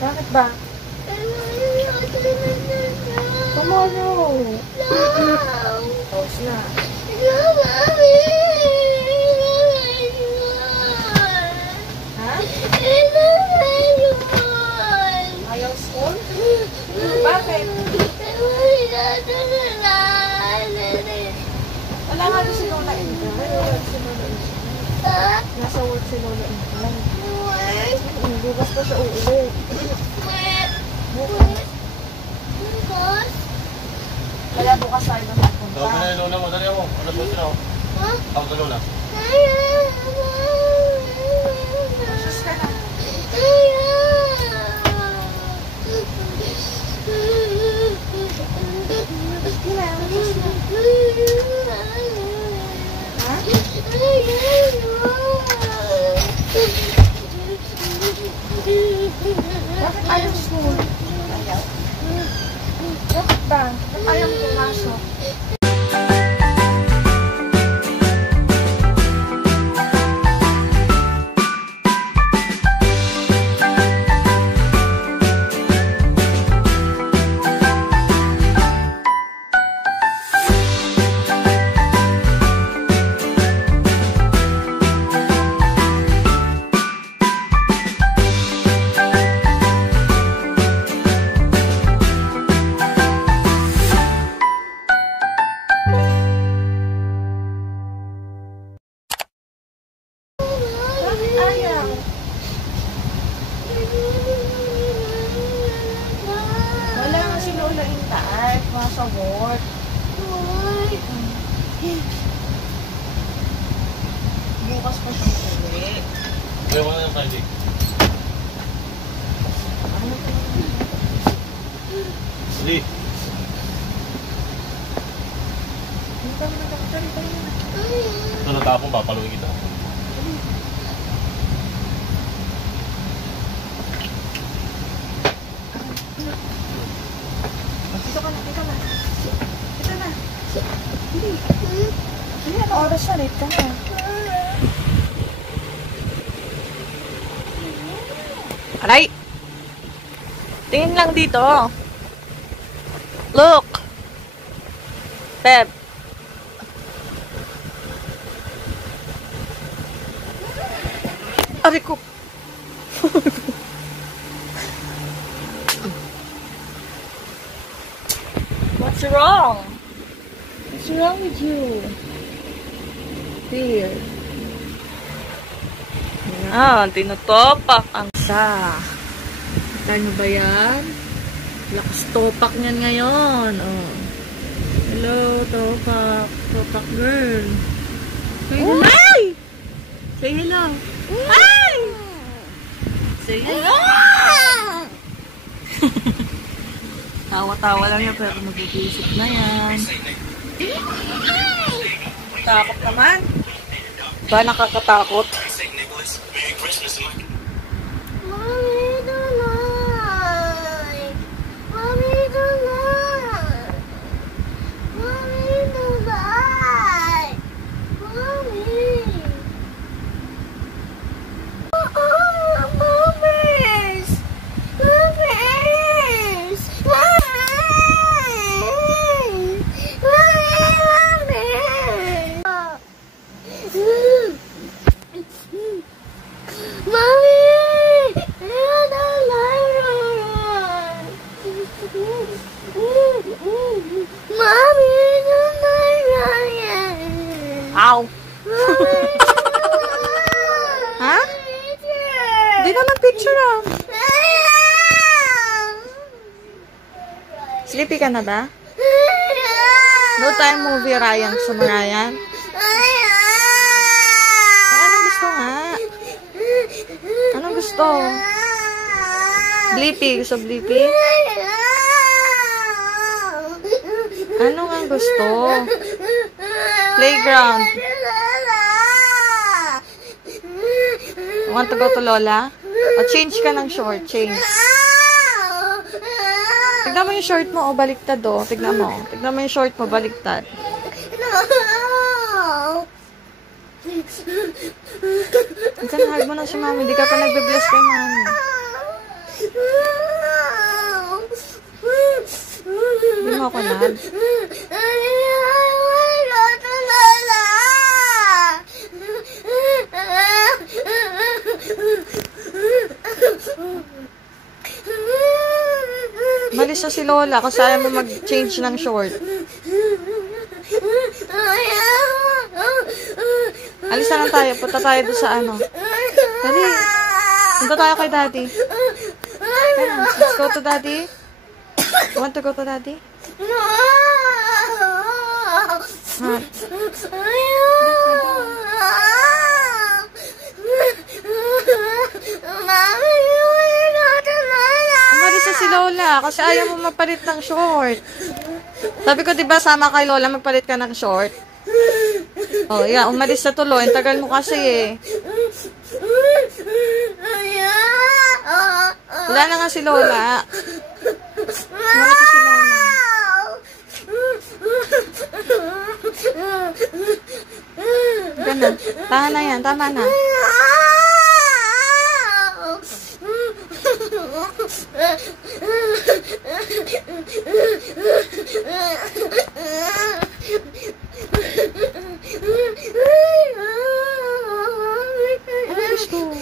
Bakit ba? Tomorrow. Pause na. Ha? Ayaw school? Bakit? Wala nga doon si Lola Inday. Wala si Lola Inday. Nasa work si Lola Inday. Bukas pa siya uuwi. Bukas? Kaya bukas tayo na magpunta. Tawag na yung Lola mo. Dali mo. Ano ba sila? Tawag na Lola. Sus ka na. Bakit ayaw school? Ayaw? Bakit ba? Bakit ayaw pumasok? Wala nga si Lola Inday. Nasa work. Bukas pa siya uwi. Kaya wala yung Friday. Hindi. Ito na doktor. Ito na. Ito natapong, papaluin kita. Dito ka na. Dito na. Dito na. Hindi. Hindi, ano oras na? Late ka na. Aray! Tingin lang dito. Look! Pep. Aray ko. What's wrong? What's wrong with you? Here. Yan, tinutopak ang sa. Ano ba yan? Lakas topak niyan ngayon. Oh. Hello, topak. Topak girl. Say hello. Hi! Say hello. Hi! Say hello. Tawa-tawa lang yan, pero mag-iisip na yan. Takot naman. Ba nakakatakot? Mommy, don't lie. Mommy, don't lie. Mommy, don't lie. Mommy. Oh, mommies. Mommies. Ow! Ha? Hindi naman picture ah. Sleepy ka na ba? No time movie, Ryan. Gusto mo, Ryan? Ay, anong gusto nga? Anong gusto? Blippi. Gusto Blippi? Ano nga gusto? Playground. Want to go to Lola? O, change ka ng short. Change. Tignan mo yung short mo, o baliktad, o. Tignan mo. Tignan mo yung short mo, baliktad. Tignan, hug mo na si mami. Di ka pa nagbe-bless kay mami. Hindi mo ako love. Malis na si Lola kasi ayaw mo mag-change ng short. Alis na lang tayo. Punta tayo doon sa ano. Dali. Punta tayo kay Daddy. Let's go to Daddy. You want to go to Daddy? Umalis na si Lola kasi ayaw mo magpalit ng short. Sabi ko, diba, sama kay Lola, magpalit ka ng short. Oh, yeah, umalis na tuloy. Ang tagal mo kasi eh. Wala na nga si Lola. Umalis na si Lola. Ganun. Tahan na yan. Tama na. Let's go.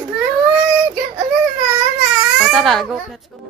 Oh, tara, go. Let's go.